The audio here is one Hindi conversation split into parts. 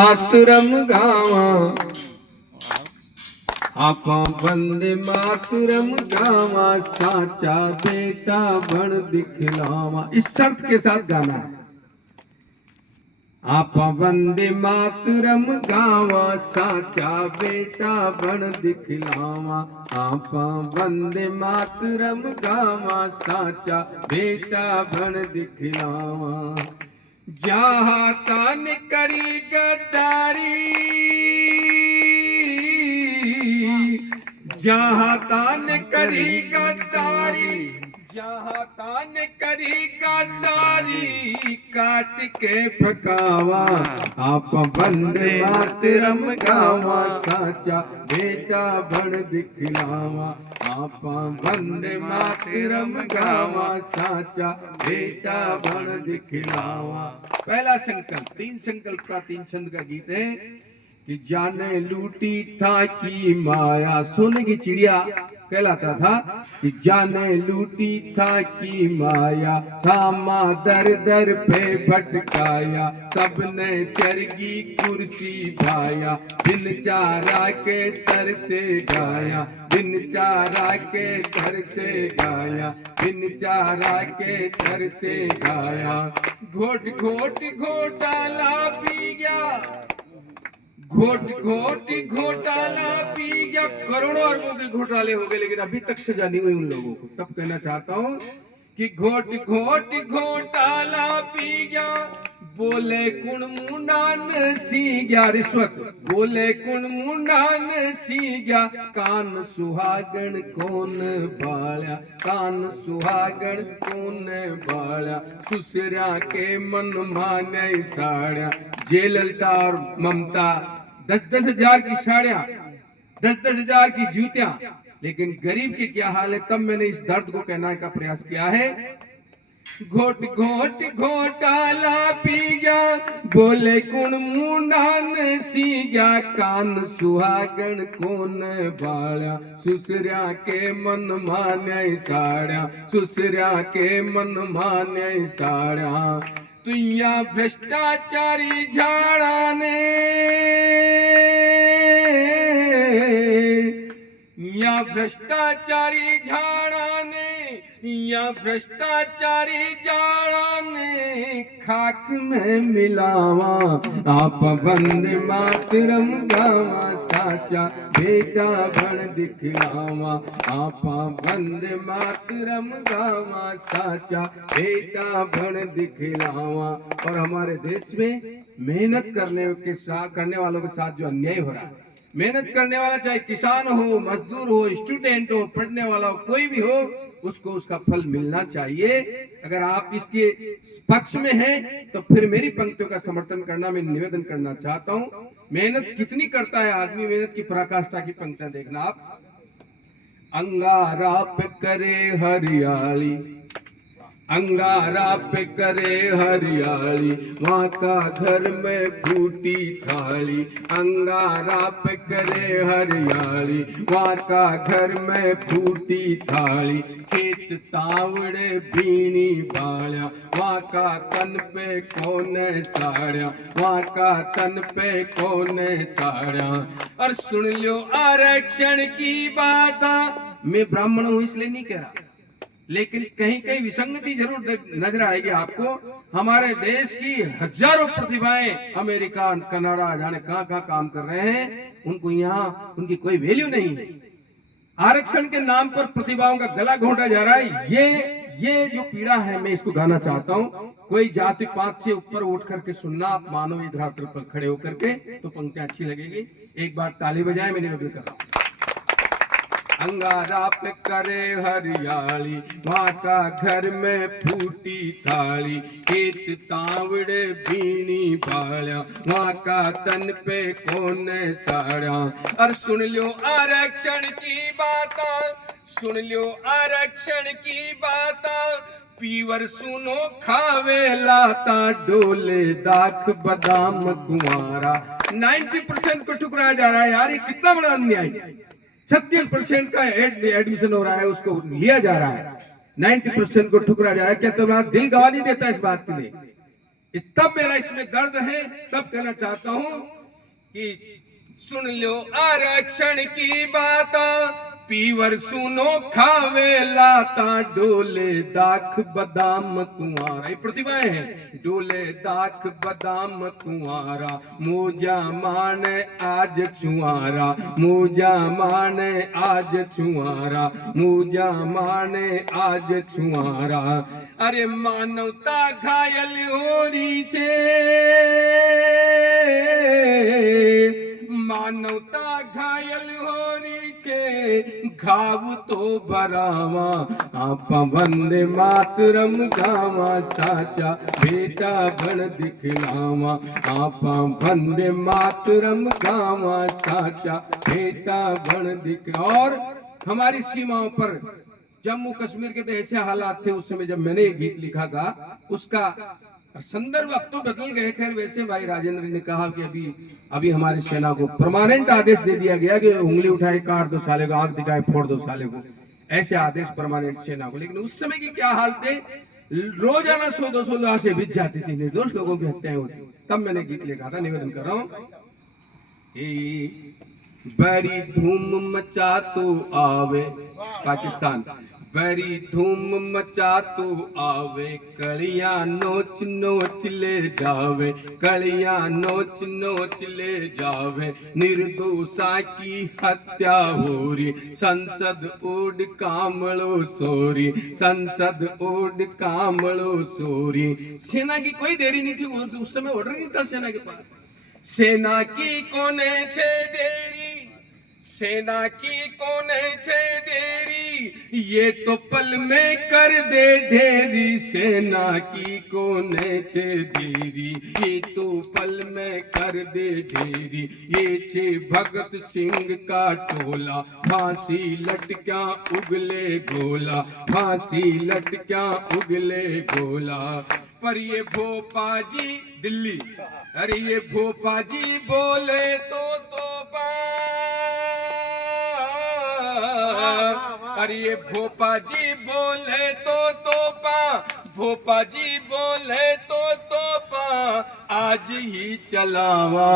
मातरम गावा आपा वंदे मातरम गावा साचा बेटा बन दिखलावा। इस शर्त के साथ गाना है। आपा वंदे मातरम गावा साचा बेटा बन दिखलावा। आपा वंदे मातरम गावा साचा बेटा बन दिखलावा। जहाँ तान करी गद्दारी, जहाँ तान करी गद्दारी, जहाँ तान करी गद्दारी काट के फकावा। आप वंदे मातरम गावा साचा बेटा बन दिखलावा। आप वंदे मातरम गावा साचा बेटा बन दिखलावा। पहला संकल्प, 3 संकल्प का 3 छंद का गीत है कि जाने लूटी था की माया। सोने की चिड़िया कहलाता था कि जाने लूटी था की माया। था माँ दर दर पे भटकाया, सबने चरगी कुर्सी भाया। बिन चारा के तर से गाया, बिन चारा के तर से गाया, बिन चारा के तर से गाया। घोट घोट घोटाला पी गया, घोट घोट घोटाला पी गया। करोड़ों अरबों के घोटाले हो गए लेकिन अभी तक सजा नहीं हुई उन लोगों को। तब कहना चाहता हूं कि घोट घोट घोटाला पी गया। बोले कुण मुंडान सी गया रिश्वत, बोले कुण मुंडान सी गया। कान सुहागण कौन बाल्या, कान सुहागण कौन बाल्या। सुसरा के मन माने साड़िया। जयललिता और ममता 10-10 हजार की साड़ियां, 10-10 हजार की जूतियां, लेकिन गरीब की क्या हाल है। तब मैंने इस दर्द को कहने का प्रयास किया है। घोट घोट घोटाला पी गया, बोले कुण मुंडान सी गया। कान सुहागण कौन बाल्या, सुसरा के मन माने साड़िया, सुसरा के मन माने साड़िया। तुया भ्रष्टाचारी झाड़ा ने, या भ्रष्टाचारी झाड़ा ने, या भ्रष्टाचारी झाड़ा ने खाक में मिलावा। आप वंदे मातरम गावा साचा बेटा बन दिखलावा। आप वंदे मातरम गावा साचा बेटा बन दिखलावा। और हमारे देश में मेहनत करने वालों के साथ जो अन्याय हो रहा है, मेहनत करने वाला चाहे किसान हो, मजदूर हो, स्टूडेंट हो, पढ़ने वाला हो, कोई भी हो, उसको उसका फल मिलना चाहिए। अगर आप इसके पक्ष में हैं तो फिर मेरी पंक्तियों का समर्थन करना मैं निवेदन करना चाहता हूं। मेहनत कितनी करता है आदमी, मेहनत की पराकाष्ठा की पंक्तियां देखना आप। अंगारा पे करे हरियाली, अंगारा पे करे हरियाली। वहाँ का घर में फूटी थाली, अंगारा पे करे हरियाली। वहाँ का घर में फूटी थाली। खेत तावड़े बीनी बाल्या, वहाँ का तन पे कौन साड़िया, वहाँ का तन पे कौन साड़िया। और सुन लो आरक्षण की बात, मैं ब्राह्मण हूं इसलिए नहीं कह रहा, लेकिन कहीं कहीं विसंगति जरूर नजर आएगी आपको। हमारे देश की हजारों प्रतिभाएं अमेरिका, कनाडा, जाने कहां कहां काम कर रहे हैं, उनको यहाँ उनकी कोई वैल्यू नहीं है। आरक्षण के नाम पर प्रतिभाओं का गला घोंटा जा रहा है। ये जो पीड़ा है, मैं इसको गाना चाहता हूँ। कोई जाति पात से ऊपर उठ करके सुनना, आप मानव धरातल पर खड़े होकर के, तो पंक्तियां अच्छी लगेगी। एक बार ताली बजाए, मैंने निवेदन कर रहा हूं। अंगारा पे करे हरियाली, वहाँ का घर में फूटी थाली। खेत तावड़े बीनी बाल्या, वहाँ का तन पे कौन साड़ा। और सुन लो आरक्षण की बात, सुन लो आरक्षण की बात। पीवर सुनो खावे लाता, डोले दाख बादाम कुंवारा। 90% को ठुकराया जा रहा है यार, ये कितना बड़ा अन्याय है। 36% का एडमिशन हो रहा है, उसको लिया जा रहा है। 90% को ठुकरा जा रहा है। क्या तुम्हारा दिल गवाह नहीं देता इस बात के लिए? तब मेरा इसमें दर्द है, तब कहना चाहता हूं कि सुन लो आरक्षण की बात, पीवर सुनो खावे लाता, डोले दाख बादाम कुंवारा। ये प्रतिभाएं हैं। डोले दाख बादाम कुंवारा, मोजा माने आज छुआरा, मोजा माने आज छुआरा, मोजा माने आज छुआरा। अरे मानवता घायल हो रही छे, मानवता घायल हो रही छे, घाव तो भरावा, आपा वंदे मातरम गावा, साचा बेटा बन दिखलावा, आपा वंदे मातरम गावा, साचा बेटा बन दिख। और हमारी सीमाओं पर जम्मू कश्मीर के तो ऐसे हालात थे उस समय जब मैंने ये गीत लिखा था, उसका संदर्भ अब तो बदल गए। खैर वैसे भाई राजेंद्र ने कहा कि अभी हमारी सेना को परमानेंट आदेश दे दिया गया कि उंगली उठाए काट दो साले को, आंख दिखाए फोड़ दो साले को, ऐसे आदेश परमानेंट सेना को। लेकिन उस समय की क्या हाल थे, रोजाना 100-200 लाशें बिछ जाती थी, निर्दोष लोगों की हत्याएं होती। तब मैंने गीत लिखा था, निवेदन कर रहा हूं। बड़ी धूम मचा तो आवे पाकिस्तान, बड़ी धूम मचा तो आवे, कलियां नोच नोच ले जावे, कलियां नोच नोच ले जावे, निर्दोषा की हत्या हो रही, संसद ओड कामलो सोरी, संसद ओड कामलो सोरी। सेना की कोई देरी नहीं थी, उस समय ऑर्डर नहीं था सेना के पास। सेना की कोने छे देरी, सेना की कोने छे देरी, ये तो पल में कर दे ढेरी, सेना की कोने छे देरी, ये तो पल में कर दे ढेरी, ये छे भगत सिंह का टोला, फांसी लटक्या उगले गोला, फांसी लटक्या उगले गोला। पर ये भोपा जी दिल्ली, अरे ये भोपा जी बोले तो तोपा, अरे ये भोपा जी बोले तो तोपा, भोपा जी बोले तो तोपा, आज ही चलावा,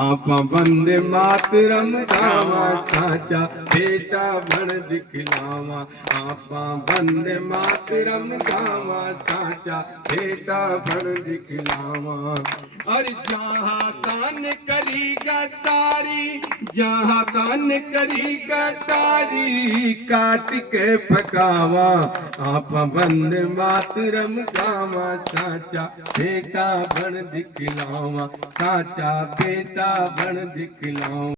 आपा वंदे मातरम गावा, साचा बेटा बन दिखलावा, आपा वंदे मातरम गावा, साचा बेटा बन दिखलावा। और जहाँ कान करी गद्दारी, जहाँ कान करी गद्दारी, काट के पकावा, आपा वंदे मातरम गावा, साचा बेटा बन दिखलावा, साचा बेटा बन दिखलावा।